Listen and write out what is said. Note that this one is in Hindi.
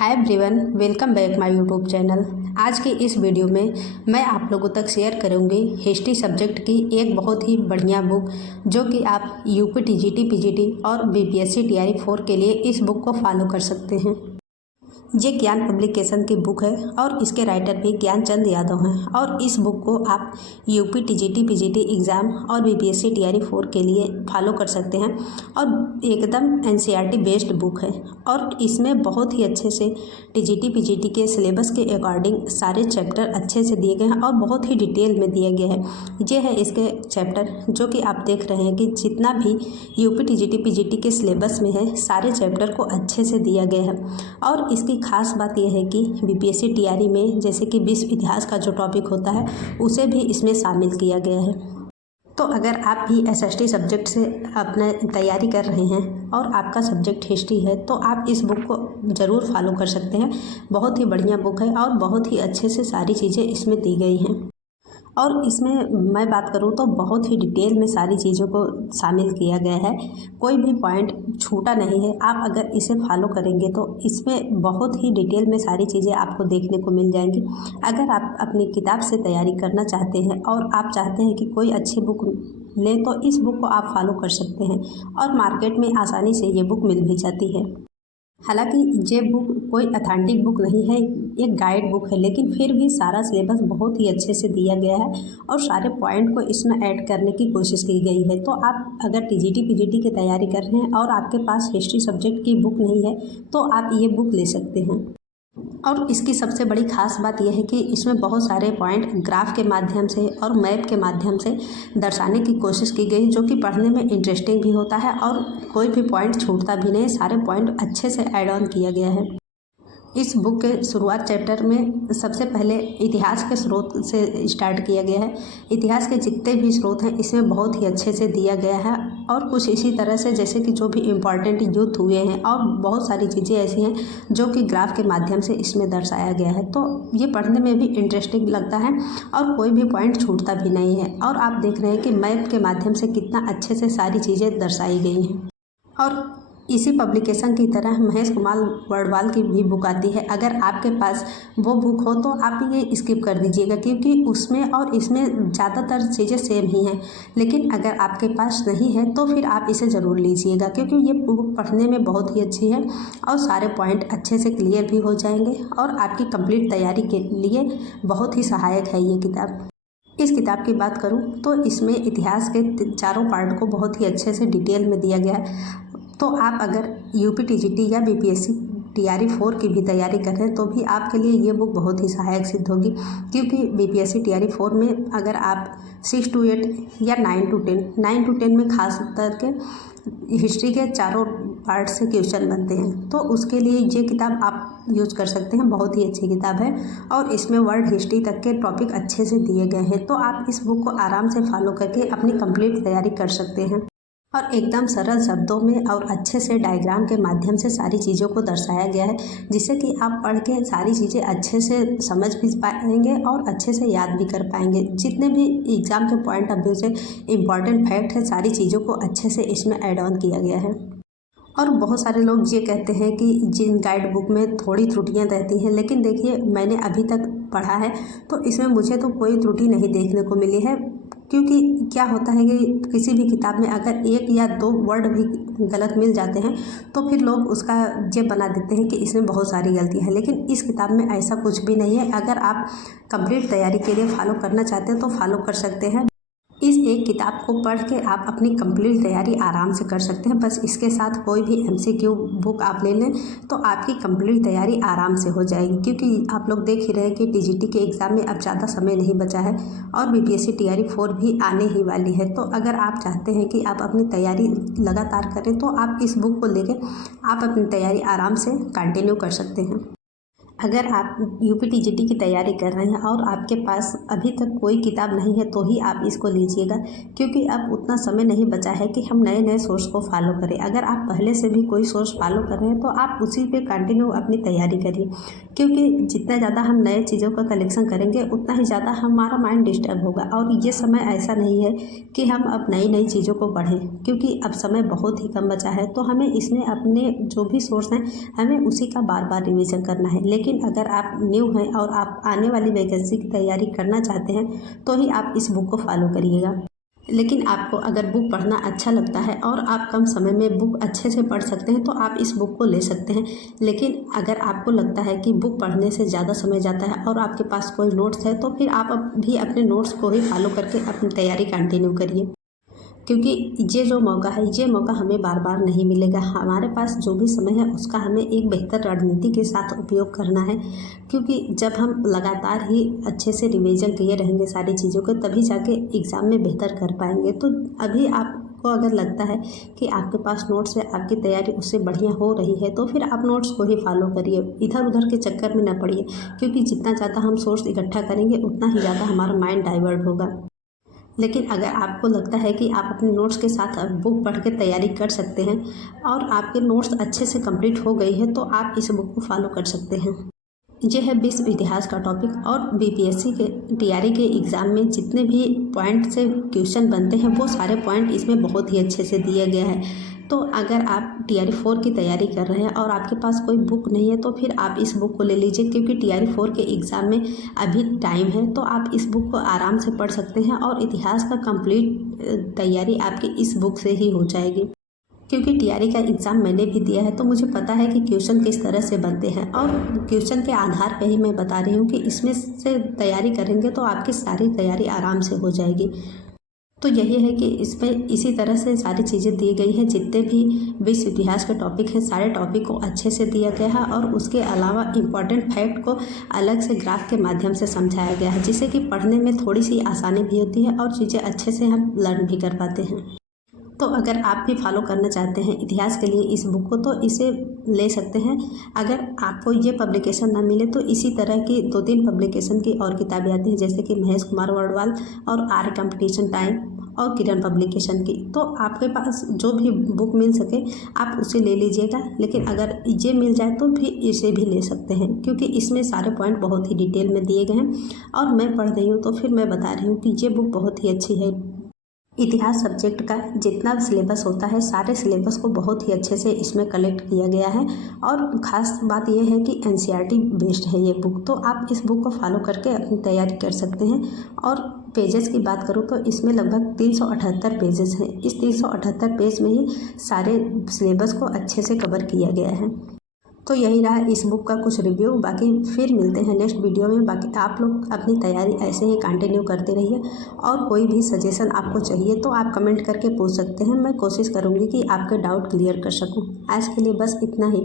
Hi everyone, welcome back my YouTube channel. आज की इस वीडियो में मैं आप लोगों तक शेयर करूंगी हिस्ट्री सब्जेक्ट की एक बहुत ही बढ़िया बुक, जो कि आप यूपी टीजीटी पीजीटी और बीपीएससी टीआरई 4 के लिए इस बुक को फॉलो कर सकते हैं। ये ज्ञान पब्लिकेशन की बुक है और इसके राइटर भी ज्ञानचंद यादव हैं। और इस बुक को आप यूपी टीजीटी पीजीटी एग्ज़ाम और बीपीएससी टीआरई 4 के लिए फॉलो कर सकते हैं। और एकदम एनसीईआरटी बेस्ड बुक है और इसमें बहुत ही अच्छे से टीजीटी पीजीटी के सिलेबस के अकॉर्डिंग सारे चैप्टर अच्छे से दिए गए हैं और बहुत ही डिटेल में दिया गया है। ये है इसके चैप्टर, जो कि आप देख रहे हैं कि जितना भी यूपी टीजीटी पीजीटी के सिलेबस में है सारे चैप्टर को अच्छे से दिया गया है। और इसकी खास बात यह है कि बीपीएससी टीआरई में जैसे कि विश्व इतिहास का जो टॉपिक होता है उसे भी इसमें शामिल किया गया है। तो अगर आप भी एसएसटी सब्जेक्ट से अपना तैयारी कर रहे हैं और आपका सब्जेक्ट हिस्ट्री है तो आप इस बुक को ज़रूर फॉलो कर सकते हैं। बहुत ही बढ़िया बुक है और बहुत ही अच्छे से सारी चीज़ें इसमें दी गई हैं। और इसमें मैं बात करूँ तो बहुत ही डिटेल में सारी चीज़ों को शामिल किया गया है, कोई भी पॉइंट छूटा नहीं है। आप अगर इसे फॉलो करेंगे तो इसमें बहुत ही डिटेल में सारी चीज़ें आपको देखने को मिल जाएंगी। अगर आप अपनी किताब से तैयारी करना चाहते हैं और आप चाहते हैं कि कोई अच्छी बुक लें तो इस बुक को आप फॉलो कर सकते हैं और मार्केट में आसानी से ये बुक मिल भी जाती है। हालांकि ये बुक कोई अथेंटिक बुक नहीं है, एक गाइड बुक है, लेकिन फिर भी सारा सिलेबस बहुत ही अच्छे से दिया गया है और सारे पॉइंट को इसमें ऐड करने की कोशिश की गई है। तो आप अगर टीजीटी पीजीटी की तैयारी कर रहे हैं और आपके पास हिस्ट्री सब्जेक्ट की बुक नहीं है तो आप ये बुक ले सकते हैं। और इसकी सबसे बड़ी खास बात यह है कि इसमें बहुत सारे पॉइंट ग्राफ के माध्यम से और मैप के माध्यम से दर्शाने की कोशिश की गई, जो कि पढ़ने में इंटरेस्टिंग भी होता है और कोई भी पॉइंट छूटता भी नहीं, सारे पॉइंट अच्छे से ऐड ऑन किया गया है। इस बुक के शुरुआत चैप्टर में सबसे पहले इतिहास के स्रोत से स्टार्ट किया गया है। इतिहास के जितने भी स्रोत हैं इसमें बहुत ही अच्छे से दिया गया है और कुछ इसी तरह से जैसे कि जो भी इम्पॉर्टेंट युद्ध हुए हैं और बहुत सारी चीज़ें ऐसी हैं जो कि ग्राफ के माध्यम से इसमें दर्शाया गया है। तो ये पढ़ने में भी इंटरेस्टिंग लगता है और कोई भी पॉइंट छूटता भी नहीं है। और आप देख रहे हैं कि मैप के माध्यम से कितना अच्छे से सारी चीज़ें दर्शाई गई हैं। और इसी पब्लिकेशन की तरह महेश कुमार वर्डवाल की भी बुक आती है। अगर आपके पास वो बुक हो तो आप ये स्किप कर दीजिएगा, क्योंकि उसमें और इसमें ज़्यादातर चीज़ें सेम ही हैं। लेकिन अगर आपके पास नहीं है तो फिर आप इसे ज़रूर लीजिएगा, क्योंकि ये बुक पढ़ने में बहुत ही अच्छी है और सारे पॉइंट अच्छे से क्लियर भी हो जाएंगे और आपकी कंप्लीट तैयारी के लिए बहुत ही सहायक है ये किताब। इस किताब की बात करूं तो इसमें इतिहास के चारों पार्ट को बहुत ही अच्छे से डिटेल में दिया गया है। तो आप अगर यूपी टीजीटी या बीपीएससी टीआरई 4 की भी तैयारी कर रहे हैं तो भी आपके लिए ये बुक बहुत ही सहायक सिद्ध होगी, क्योंकि बीपीएससी टीआरई 4 में अगर आप 6 to 8 या 9 to 10 में खास करके हिस्ट्री के चारों पार्ट से क्वेश्चन बनते हैं, तो उसके लिए ये किताब आप यूज कर सकते हैं। बहुत ही अच्छी किताब है और इसमें वर्ल्ड हिस्ट्री तक के टॉपिक अच्छे से दिए गए हैं। तो आप इस बुक को आराम से फॉलो करके अपनी कंप्लीट तैयारी कर सकते हैं और एकदम सरल शब्दों में और अच्छे से डायग्राम के माध्यम से सारी चीज़ों को दर्शाया गया है, जिससे कि आप पढ़ के सारी चीज़ें अच्छे से समझ भी पाएंगे और अच्छे से याद भी कर पाएंगे। जितने भी एग्ज़ाम के पॉइंट ऑफ व्यू से इम्पॉर्टेंट फैक्ट है सारी चीज़ों को अच्छे से इसमें ऐड ऑन किया गया है। और बहुत सारे लोग ये कहते हैं कि जिन गाइड बुक में थोड़ी त्रुटियां रहती हैं, लेकिन देखिए मैंने अभी तक पढ़ा है तो इसमें मुझे तो कोई त्रुटि नहीं देखने को मिली है। क्योंकि क्या होता है कि किसी भी किताब में अगर 1 या 2 वर्ड भी गलत मिल जाते हैं तो फिर लोग उसका ये बना देते हैं कि इसमें बहुत सारी गलतियां हैं, लेकिन इस किताब में ऐसा कुछ भी नहीं है। अगर आप कंप्लीट तैयारी के लिए फॉलो करना चाहते हैं तो फॉलो कर सकते हैं। इस एक किताब को पढ़ के आप अपनी कंप्लीट तैयारी आराम से कर सकते हैं। बस इसके साथ कोई भी एमसीक्यू बुक आप ले लें तो आपकी कंप्लीट तैयारी आराम से हो जाएगी, क्योंकि आप लोग देख ही रहे हैं कि टीजीटी के एग्ज़ाम में अब ज़्यादा समय नहीं बचा है और बीपीएससी टीआरई 4 भी आने ही वाली है। तो अगर आप चाहते हैं कि आप अपनी तैयारी लगातार करें तो आप इस बुक को लेकर आप अपनी तैयारी आराम से कंटिन्यू कर सकते हैं। अगर आप यूपीटीजीटी की तैयारी कर रहे हैं और आपके पास अभी तक कोई किताब नहीं है तो ही आप इसको लीजिएगा, क्योंकि अब उतना समय नहीं बचा है कि हम नए नए सोर्स को फॉलो करें। अगर आप पहले से भी कोई सोर्स फॉलो कर रहे हैं तो आप उसी पे कंटिन्यू अपनी तैयारी करिए, क्योंकि जितना ज़्यादा हम नए चीज़ों का कलेक्शन करेंगे उतना ही ज़्यादा हमारा माइंड डिस्टर्ब होगा। और ये समय ऐसा नहीं है कि हम अब नई नई चीज़ों को पढ़ें, क्योंकि अब समय बहुत ही कम बचा है। तो हमें इसमें अपने जो भी सोर्स हैं हमें उसी का बार बार रिवीजन करना है। लेकिन अगर आप न्यू हैं और आप आने वाली वैकेंसी की तैयारी करना चाहते हैं तो ही आप इस बुक को फॉलो करिएगा। लेकिन आपको अगर बुक पढ़ना अच्छा लगता है और आप कम समय में बुक अच्छे से पढ़ सकते हैं तो आप इस बुक को ले सकते हैं। लेकिन अगर आपको लगता है कि बुक पढ़ने से ज़्यादा समय जाता है और आपके पास कोई नोट्स है तो फिर आप भी अपने नोट्स को ही फॉलो करके अपनी तैयारी कंटिन्यू करिए, क्योंकि ये जो मौका है ये मौका हमें बार बार नहीं मिलेगा। हमारे पास जो भी समय है उसका हमें एक बेहतर रणनीति के साथ उपयोग करना है, क्योंकि जब हम लगातार ही अच्छे से रिवीजन किए रहेंगे सारी चीज़ों को तभी जाके एग्ज़ाम में बेहतर कर पाएंगे। तो अभी आपको अगर लगता है कि आपके पास नोट्स है, आपकी तैयारी उससे बढ़िया हो रही है तो फिर आप नोट्स को ही फॉलो करिए, इधर उधर के चक्कर में न पड़िए, क्योंकि जितना ज़्यादा हम सोर्स इकट्ठा करेंगे उतना ही ज़्यादा हमारा माइंड डाइवर्ट होगा। लेकिन अगर आपको लगता है कि आप अपने नोट्स के साथ अब बुक पढ़ के तैयारी कर सकते हैं और आपके नोट्स अच्छे से कंप्लीट हो गई है तो आप इस बुक को फॉलो कर सकते हैं। ये है विश्व इतिहास का टॉपिक और बीपीएससी के टीआरई के एग्ज़ाम में जितने भी पॉइंट से क्वेश्चन बनते हैं वो सारे पॉइंट इसमें बहुत ही अच्छे से दिया गया है। तो अगर आप टीआरई 4 की तैयारी कर रहे हैं और आपके पास कोई बुक नहीं है तो फिर आप इस बुक को ले लीजिए, क्योंकि टीआरई 4 के एग्ज़ाम में अभी टाइम है। तो आप इस बुक को आराम से पढ़ सकते हैं और इतिहास का कंप्लीट तैयारी आपकी इस बुक से ही हो जाएगी, क्योंकि टीआरई का एग्ज़ाम मैंने भी दिया है तो मुझे पता है कि क्वेश्चन किस तरह से बनते हैं और क्वेश्चन के आधार पर ही मैं बता रही हूँ कि इसमें से तैयारी करेंगे तो आपकी सारी तैयारी आराम से हो जाएगी। तो यही है कि इसमें इसी तरह से सारी चीज़ें दी गई हैं, जितने भी विश्व इतिहास के टॉपिक हैं सारे टॉपिक को अच्छे से दिया गया है और उसके अलावा इम्पॉर्टेंट फैक्ट को अलग से ग्राफ के माध्यम से समझाया गया है, जिससे कि पढ़ने में थोड़ी सी आसानी भी होती है और चीज़ें अच्छे से हम लर्न भी कर पाते हैं। तो अगर आप भी फॉलो करना चाहते हैं इतिहास के लिए इस बुक को तो इसे ले सकते हैं। अगर आपको ये पब्लिकेशन ना मिले तो इसी तरह की 2-3 पब्लिकेशन की और किताबें आती हैं, जैसे कि महेश कुमार वर्डवाल और आर्य कंपटीशन टाइम और किरण पब्लिकेशन की। तो आपके पास जो भी बुक मिल सके आप उसे ले लीजिएगा, लेकिन अगर ये मिल जाए तो भी इसे भी ले सकते हैं, क्योंकि इसमें सारे पॉइंट बहुत ही डिटेल में दिए गए हैं और मैं पढ़ रही हूँ तो फिर मैं बता रही हूँ कि ये बुक बहुत ही अच्छी है। इतिहास सब्जेक्ट का जितना सिलेबस होता है सारे सिलेबस को बहुत ही अच्छे से इसमें कलेक्ट किया गया है और ख़ास बात यह है कि एनसीईआरटी बेस्ड है ये बुक। तो आप इस बुक को फॉलो करके अपनी तैयारी कर सकते हैं। और पेजेस की बात करूँ तो इसमें लगभग 378 पेजेस हैं। इस 378 पेज में ही सारे सिलेबस को अच्छे से कवर किया गया है। तो यही रहा इस बुक का कुछ रिव्यू। बाकी फिर मिलते हैं नेक्स्ट वीडियो में। बाकी आप लोग अपनी तैयारी ऐसे ही कंटिन्यू करते रहिए और कोई भी सजेशन आपको चाहिए तो आप कमेंट करके पूछ सकते हैं। मैं कोशिश करूँगी कि आपके डाउट क्लियर कर सकूँ। आज के लिए बस इतना ही।